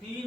3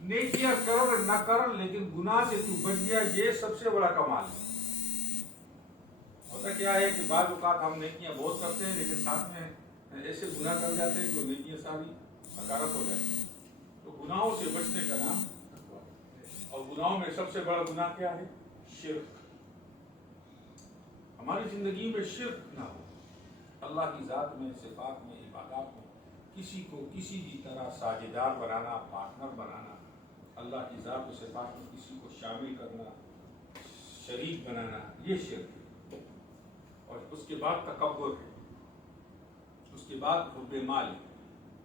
نیکیاں کر نہ کر لیکن گناہ سے تو بچ گیا، یہ سب سے بڑا کمال ہے۔ ہوتا کیا ہے کہ بعض اوقات ہم نیکیاں بہت کرتے ہیں لیکن ساتھ میں ایسے گناہ کر جاتے ہیں جو نیکیاں ساری حقارت ہو جاتی ہیں۔ تو گناہوں سے بچنے کا نام تقویٰ ہے۔ اور گناہوں میں سب سے بڑا گناہ کیا ہے؟ شرک۔ ہماری زندگی میں شرک نہ ہو، اللہ کی ذات میں، صفات میں، عبادات میں کسی کو کسی بھی طرح ساجدار بنانا، پارٹنر بنانا، اللہ کی ذات و صفات میں کسی کو شامل کرنا، شریک بنانا، یہ شرک ہے۔ اور اس کے بعد تکبر ہے، اس کے بعد حب مال،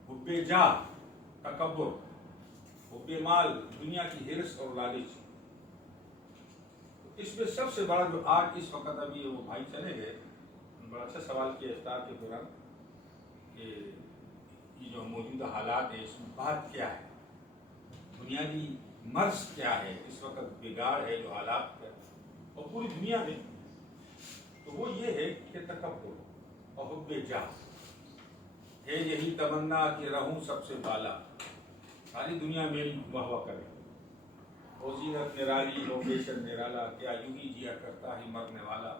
حب جاہ، تکبر، حب مال، دنیا کی ہرس اور لالچ۔ اس میں سب سے بڑا جو آج اس وقت ابھی وہ بھائی چلے گئے، بڑا اچھا سوال کیا افطار کے دوران کہ یہ جو موجودہ حالات ہیں اس میں بات کیا ہے، بنیادی مرض کیا ہے، اس وقت بگاڑ ہے جو حالات کا اور پوری دنیا میں، تو وہ یہ ہے کہ تکبر اور حب جاہ ہے، یہی تمنا کہ رہوں سب سے بالا، ساری دنیا میری واہ واہ کرے، وہ زینت نرالی ہو فیشن نرالا، کیا یوں ہی جیا کرتا ہے مرنے والا،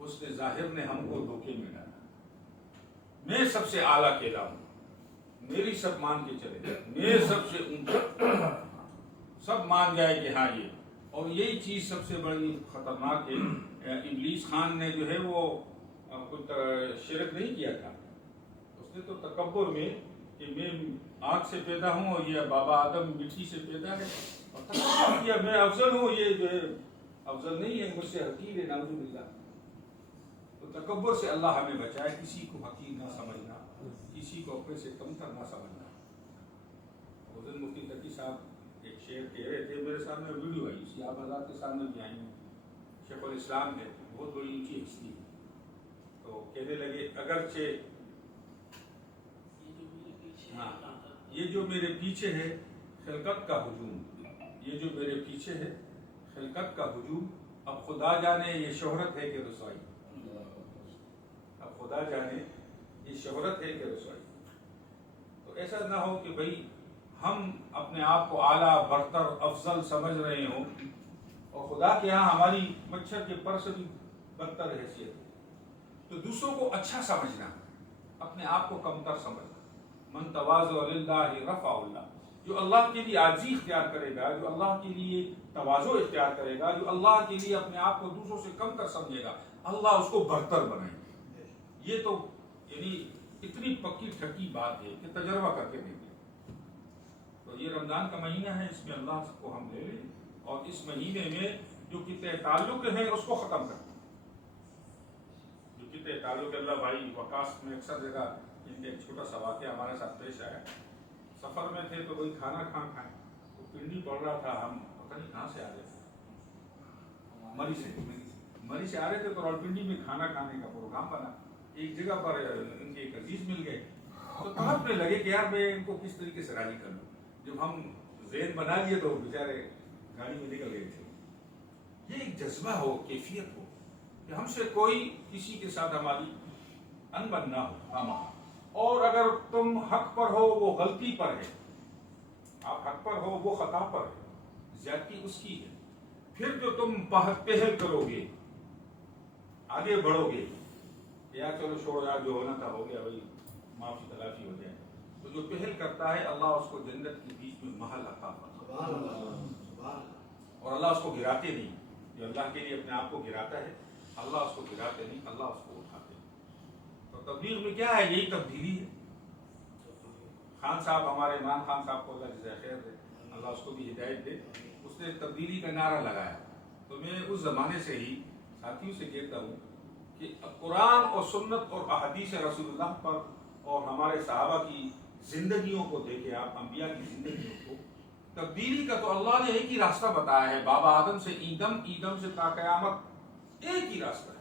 حسن ظاہر نے ہم کو دھوکے میں ڈالا، میں سب سے اعلیٰ کہلا ہوں، میری سب مان کے چلے، میں سب سے اونچا، سب مان جائے کہ ہاں یہ، اور یہی چیز سب سے بڑی خطرناک ہے۔ ابلیس خان نے جو ہے وہ کوئی شرک نہیں کیا تھا، اس نے تو تکبر میں کہ میں آگ سے پیدا ہوں اور یہ بابا آدم مٹی سے پیدا ہے، اور تکبر کیا میں افضل ہوں، یہ جو ہے افضل نہیں ہے، مجھ سے حقیر ہے، نعوذ باللہ۔ تو تکبر سے اللہ ہمیں بچائے، کسی کو حقیر نہ سمجھنا، کسی کو اپنے سے کمتر نہ سمجھنا۔ حضرت مفتی تقی صاحب ایک شعر کہہ رہے تھے، میرے سامنے ویڈیو آئی، اسی آپ حضرات کے سامنے بھی آئی ہیں، شیخ الاسلام ہے، بہت بڑی اونچی ہستی ہے، تو کہنے لگے اگرچہ ہاں یہ جو میرے پیچھے ہے خلقت کا ہجوم، یہ جو میرے پیچھے ہے خلقت کا ہجوم، اب خدا جانے یہ شہرت ہے کہ رسوائی، اب خدا جانے یہ شہرت ہے کہ رسوائی۔ تو ایسا نہ ہو کہ بھئی ہم اپنے آپ کو اعلیٰ برتر افضل سمجھ رہے ہوں اور خدا کے ہاں ہماری مچھر کے پر سے بھی بدتر حیثیت ہے۔ تو دوسروں کو اچھا سمجھنا، اپنے آپ کو کمتر سمجھنا۔ من تواضع للہ رفع اللہ، جو اللہ کے لیے عاجزی اختیار کرے گا، جو اللہ کے لیے تواضع اختیار کرے گا، جو اللہ کے لیے اپنے آپ کو دوسروں سے کم کر سمجھے گا، اللہ اس کو برتر بنائے گا۔ یہ تو یعنی اتنی پکی ٹھکی بات ہے کہ تجربہ کر کے دیکھیں۔ تو یہ رمضان کا مہینہ ہے، اس میں اللہ کو ہم لے لیں اور اس مہینے میں جو قطع تعلق ہے اس کو ختم کریں۔ جو قطع تعلق اللہ بھائی وکاس میں اکثر جگہ ان کے ایک چھوٹا سا واقعہ ہمارے ساتھ پیش آیا، سفر میں تھے تو وہی کھانا کھائیں تو پنڈی پڑ رہا تھا، ہم پتہ نہیں کہاں سے آ رہے تھے، مری سے آ رہے تھے، تو راولپنڈی میں کھانا کھانے کا پروگرام بنا، ایک جگہ پر ان کے ایک عزیز مل گئے، تو تڑپنے لگے کہ یار میں ان کو کس طریقے سے راضی کر لوں۔ جب ہم ذہن بنا لیے تو بیچارے گاڑی میں نکل گئے تھے۔ یہ ایک جذبہ ہو، کیفیت ہو کہ ہم سے کوئی کسی کے ساتھ ہماری انبن نہ ہو خامخواہ، اور اگر تم حق پر ہو وہ غلطی پر ہے، آپ حق پر ہو وہ خطا پر ہے، زیادتی اس کی ہے، پھر جو تم پہل کرو گے، آگے بڑھو گے، یا چلو چھوڑو یار جو ہونا تھا ہو گیا، بھائی معافی تلافی ہو جائے، تو جو پہل کرتا ہے اللہ اس کو جنت کے بیچ میں محل عطا فرماتا ہے، اور اللہ اس کو گراتے نہیں، جو اللہ کے لیے اپنے آپ کو گراتا ہے اللہ اس کو گراتے نہیں، اللہ اس کو اٹھاتے ہیں۔ تو تبلیغ میں کیا ہے؟ یہی تبدیلی ہے۔ خان صاحب، ہمارے عمران خان صاحب کو اللہ جزائے خیر دے، اللہ اس کو بھی ہدایت دے، اس نے تبدیلی کا نعرہ لگایا، تو میں اس زمانے سے ہی ساتھیوں سے کہتا ہوں کہ قرآن اور سنت اور احادیث رسول اللہ پر اور ہمارے صحابہ کی زندگیوں کو دیکھیں، آپ انبیاء کی زندگیوں کو، تبدیلی کا تو اللہ نے ایک ہی راستہ بتایا ہے، بابا آدم سے ایدم، ایدم سے تا قیامت ایک ہی راستہ ہے،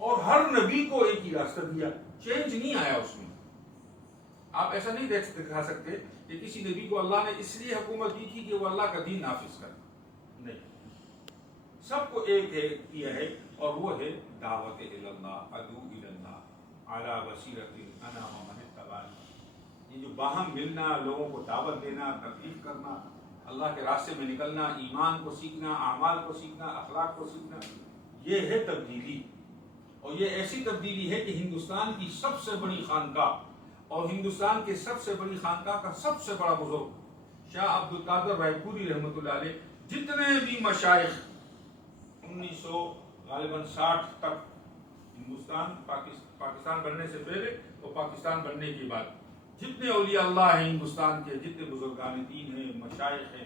اور ہر نبی کو ایک ہی راستہ دیا، چینج نہیں آیا اس میں۔ آپ ایسا نہیں دکھا سکتے کہ کسی نبی کو اللہ نے اس لیے حکومت دی تھی کہ وہ اللہ کا دین نافذ کرے، نہیں، سب کو ایک ہے کیا ہے، اور وہ ہے دعوت اللہ، ادعو الی اللہ علی بصیرۃ انا ومن اتبعنی۔ یہ جو باہم ملنا، لوگوں کو دعوت دینا، تبلیغ کرنا، اللہ کے راستے میں نکلنا، ایمان کو سیکھنا، اعمال کو سیکھنا، اخلاق کو سیکھنا، یہ ہے تبدیلی۔ اور یہ ایسی تبدیلی ہے کہ ہندوستان کی سب سے بڑی خانقاہ اور ہندوستان کے سب سے بڑی خانقاہ کا سب سے بڑا بزرگ شاہ عبد القادر رائے پوری رحمۃ اللہ علیہ، جتنے بھی مشائخ 1960 تک ہندوستان پاکستان بننے سے پہلے اور پاکستان بننے کے بعد جتنے اولیاء اللہ ہیں ہندوستان کے، جتنے بزرگان دین ہیں، مشائخ ہیں،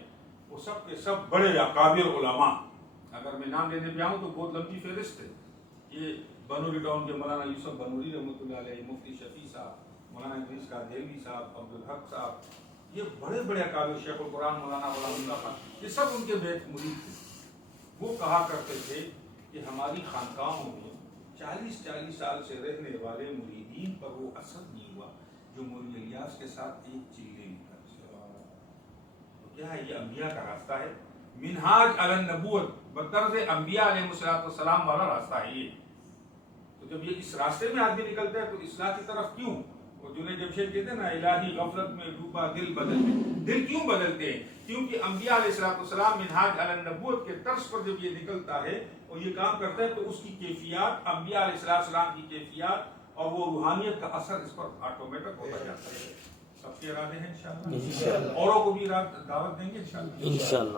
وہ سب کے سب بڑے اکابر علماء، اگر میں نام لینے پہ آؤں تو بہت لمبی فہرست ہے۔ یہ بنوری ٹاؤن کے مولانا یوسف بنوری رحمۃ اللہ علیہ، مفتی شفیع صاحب، مولانا ادریس کا دہلوی صاحب، عبدالحق صاحب، یہ بڑے بڑے اکابر، شیخ القرآن مولانا غلام اللہ خان، یہ سب ان کے بیت مرید تھے۔ وہ کہا کرتے تھے کہ ہماری خانقاہوں میں 40 سال سے رہنے والے مریدین پر وہ اثر نہیں ہوا جو مولوی الیاس کے ساتھ ایک چیلے نکل۔ تو کیا ہے یہ انبیاء کا راستہ ہے؟ منہاج علی النبوت بطرز انبیاء علیہ السلام والا راستہ ہے یہ۔ تو جب یہ اس راستے میں آدمی نکلتا ہے تو اصلاح کی طرف کیوں؟ وہ جنید جمشید کہتے ہیں نا، الہی غفلت میں ڈوبا دل بدلتے۔ دل کیوں بدلتے ہیں؟ کیونکہ انبیاء علیہ السلام منہاج علی النبوت کے طرز پر جب یہ نکلتا ہے اور یہ کام کرتا ہے تو اس کی کیفیات، انبیاء علیہ السلام کی کیفیات اور وہ روحانیت کا اثر اس پر آٹومیٹک ہوتا جاتا ہے۔ سب کے ارادے ہیں انشاءاللہ، اوروں کو بھی دعوت دیں گے انشاءاللہ۔